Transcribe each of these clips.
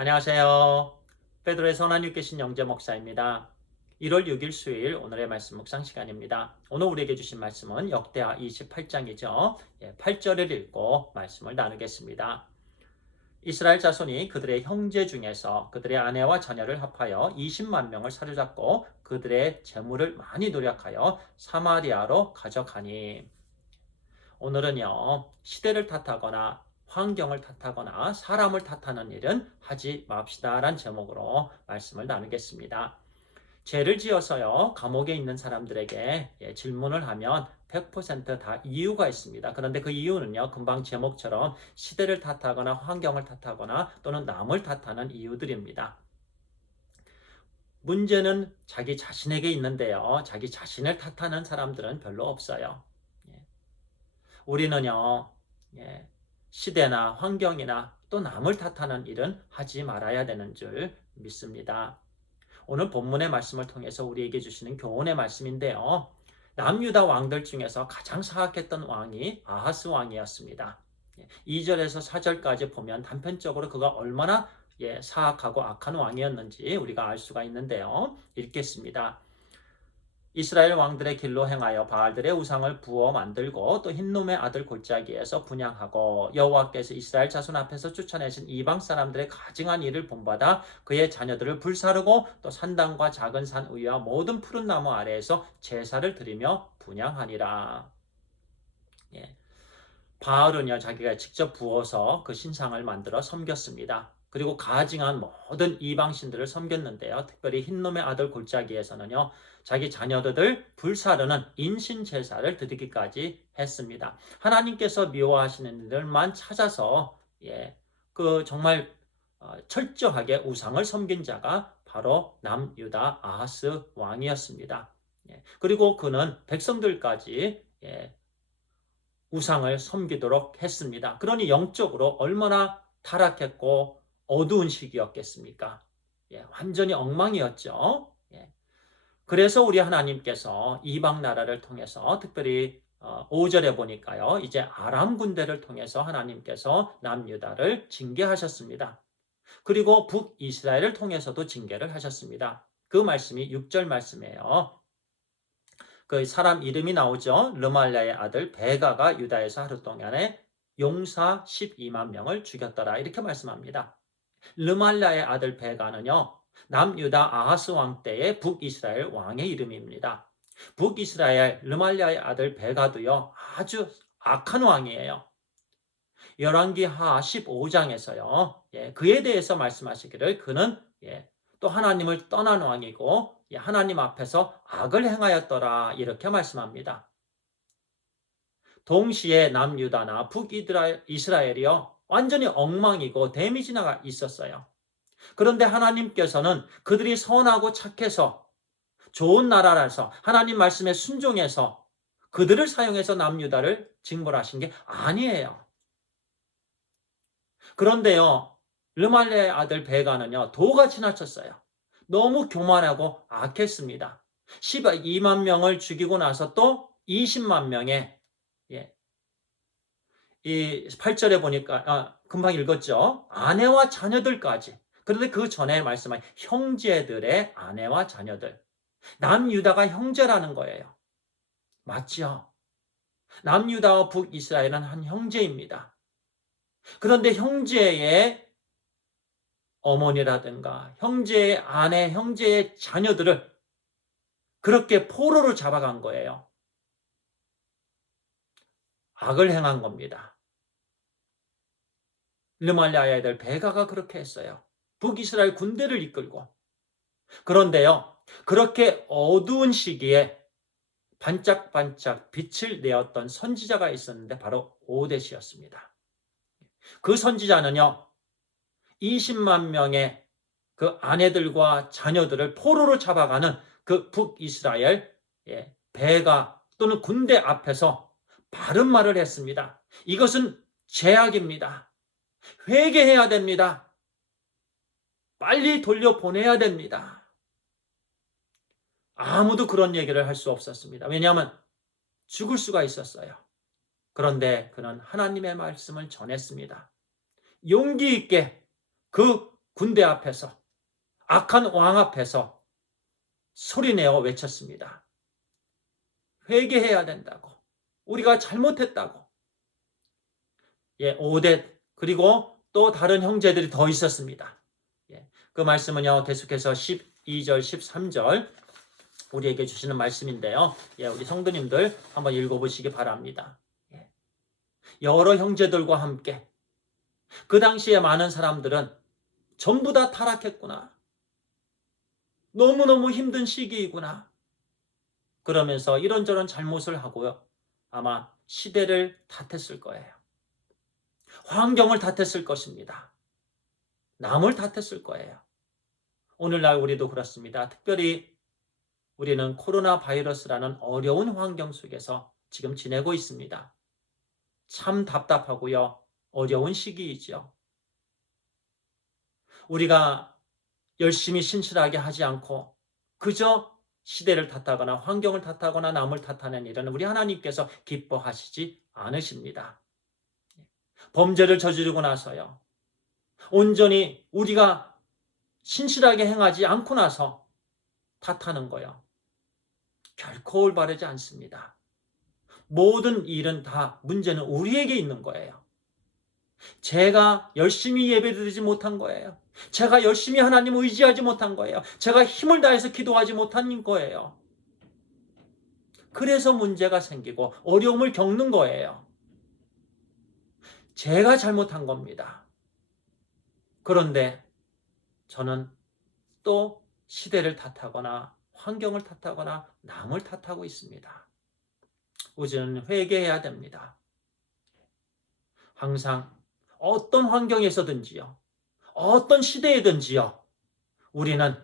안녕하세요. 베드로의 선한 육계신 영재 목사입니다. 1월 6일 수요일 오늘의 말씀 묵상 시간입니다. 오늘 우리에게 주신 말씀은 역대하 28장이죠. 8절을 읽고 말씀을 나누겠습니다. 이스라엘 자손이 그들의 형제 중에서 그들의 아내와 자녀를 합하여 20만 명을 사로잡고 그들의 재물을 많이 노력하여 사마리아로 가져가니. 오늘은요, 시대를 탓하거나 환경을 탓하거나 사람을 탓하는 일은 하지 맙시다라는 제목으로 말씀을 나누겠습니다. 죄를 지어서요, 감옥에 있는 사람들에게 질문을 하면 100%다 이유가 있습니다. 그런데 그 이유는요, 금방 제목처럼 시대를 탓하거나 환경을 탓하거나 또는 남을 탓하는 이유들입니다. 문제는 자기 자신에게 있는데요, 자기 자신을 탓하는 사람들은 별로 없어요. 우리는요, 시대나 환경이나 또 남을 탓하는 일은 하지 말아야 되는 줄 믿습니다. 오늘 본문의 말씀을 통해서 우리에게 주시는 교훈의 말씀인데요. 남유다 왕들 중에서 가장 사악했던 왕이 아하스 왕이었습니다. 2절에서 4절까지 보면 단편적으로 그가 얼마나 사악하고 악한 왕이었는지 우리가 알 수가 있는데요. 읽겠습니다. 이스라엘 왕들의 길로 행하여 바알들의 우상을 부어 만들고 또 흰놈의 아들 골짜기에서 분향하고 여호와께서 이스라엘 자손 앞에서 쫓아내신 이방 사람들의 가증한 일을 본받아 그의 자녀들을 불사르고 또 산당과 작은 산 위와 모든 푸른 나무 아래에서 제사를 드리며 분향하니라. 바알은요, 자기가 직접 부어서 그 신상을 만들어 섬겼습니다. 그리고 가증한 모든 이방신들을 섬겼는데요. 특별히 흰놈의 아들 골짜기에서는요, 자기 자녀들을 불사르는 인신 제사를 드리기까지 했습니다. 하나님께서 미워하시는 일들만 찾아서 그 정말 철저하게 우상을 섬긴 자가 바로 남유다 아하스 왕이었습니다. 그리고 그는 백성들까지 우상을 섬기도록 했습니다. 그러니 영적으로 얼마나 타락했고 어두운 시기였겠습니까? 완전히 엉망이었죠. 그래서 우리 하나님께서 이방 나라를 통해서 특별히 5절에 보니까요. 이제 아람 군대를 통해서 하나님께서 남유다를 징계하셨습니다. 그리고 북이스라엘을 통해서도 징계를 하셨습니다. 그 말씀이 6절 말씀이에요. 그 사람 이름이 나오죠. 르말랴의 아들 베가가 유다에서 하루 동안에 용사 12만 명을 죽였더라. 이렇게 말씀합니다. 르말랴의 아들 베가는요. 남유다 아하스 왕 때의 북이스라엘 왕의 이름입니다. 북이스라엘 르말랴의 아들 베가도요. 아주 악한 왕이에요. 열왕기하 15장에서요. 그에 대해서 말씀하시기를 그는 또 하나님을 떠난 왕이고 하나님 앞에서 악을 행하였더라 이렇게 말씀합니다. 동시에 남유다나 북이스라엘이요 완전히 엉망이고 데미지가 있었어요. 그런데 하나님께서는 그들이 선하고 착해서 좋은 나라라서 하나님 말씀에 순종해서 그들을 사용해서 남유다를 징벌하신 게 아니에요. 그런데요, 르말레의 아들 베가는요, 도가 지나쳤어요. 너무 교만하고 악했습니다. 12만 명을 죽이고 나서 또 20만 명의, 이 8절에 보니까, 금방 읽었죠? 아내와 자녀들까지. 그런데 그 전에 말씀한 형제들의 아내와 자녀들. 남유다가 형제라는 거예요. 맞죠? 남유다와 북이스라엘은 한 형제입니다. 그런데 형제의 어머니라든가 형제의 아내, 형제의 자녀들을 그렇게 포로로 잡아간 거예요. 악을 행한 겁니다. 르말랴의 아들 베가가 그렇게 했어요. 북이스라엘 군대를 이끌고. 그런데요, 그렇게 어두운 시기에 반짝반짝 빛을 내었던 선지자가 있었는데 바로 오뎃이었습니다. 그 선지자는요, 20만 명의 그 아내들과 자녀들을 포로로 잡아가는 그 북이스라엘 배가 또는 군대 앞에서 바른 말을 했습니다. 이것은 죄악입니다. 회개해야 됩니다. 빨리 돌려보내야 됩니다. 아무도 그런 얘기를 할 수 없었습니다. 왜냐하면 죽을 수가 있었어요. 그런데 그는 하나님의 말씀을 전했습니다. 용기 있게 그 군대 앞에서, 악한 왕 앞에서 소리내어 외쳤습니다. 회개해야 된다고. 우리가 잘못했다고. 예, 오뎃 그리고 또 다른 형제들이 더 있었습니다. 예, 그 말씀은요, 계속해서 12절, 13절 우리에게 주시는 말씀인데요. 예, 우리 성도님들 한번 읽어보시기 바랍니다. 예, 여러 형제들과 함께 그 당시에 많은 사람들은 전부 다 타락했구나. 너무너무 힘든 시기이구나. 그러면서 이런저런 잘못을 하고요. 아마 시대를 탓했을 거예요. 환경을 탓했을 것입니다. 남을 탓했을 거예요. 오늘날 우리도 그렇습니다. 특별히 우리는 코로나 바이러스라는 어려운 환경 속에서 지금 지내고 있습니다. 참 답답하고요. 어려운 시기이지요. 우리가 열심히 신실하게 하지 않고 그저 시대를 탓하거나 환경을 탓하거나 남을 탓하는 일은 우리 하나님께서 기뻐하시지 않으십니다. 범죄를 저지르고 나서요. 온전히 우리가 신실하게 행하지 않고 나서 탓하는 거요. 결코 올바르지 않습니다. 모든 일은 다 문제는 우리에게 있는 거예요. 제가 열심히 예배드리지 못한 거예요. 제가 열심히 하나님 의지하지 못한 거예요. 제가 힘을 다해서 기도하지 못한 거예요. 그래서 문제가 생기고 어려움을 겪는 거예요. 제가 잘못한 겁니다. 그런데 저는 또 시대를 탓하거나 환경을 탓하거나 남을 탓하고 있습니다. 우리는 회개해야 됩니다. 항상 어떤 환경에서든지요, 어떤 시대에든지요, 우리는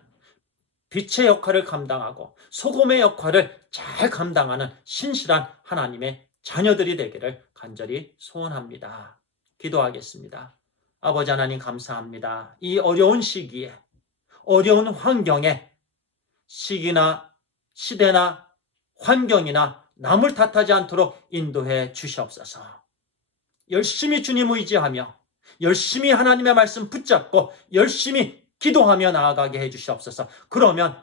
빛의 역할을 감당하고 소금의 역할을 잘 감당하는 신실한 하나님의 자녀들이 되기를 간절히 소원합니다. 기도하겠습니다. 아버지 하나님 감사합니다. 이 어려운 시기에, 어려운 환경에 시기나 시대나 환경이나 남을 탓하지 않도록 인도해 주시옵소서. 열심히 주님 의지하며 열심히 하나님의 말씀 붙잡고 열심히 기도하며 나아가게 해 주시옵소서. 그러면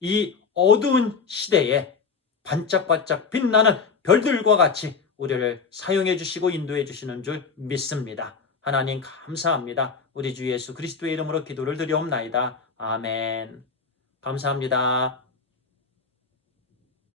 이 어두운 시대에 반짝반짝 빛나는 별들과 같이 우리를 사용해 주시고 인도해 주시는 줄 믿습니다. 하나님 감사합니다. 우리 주 예수 그리스도의 이름으로 기도를 드리옵나이다. 아멘. 감사합니다.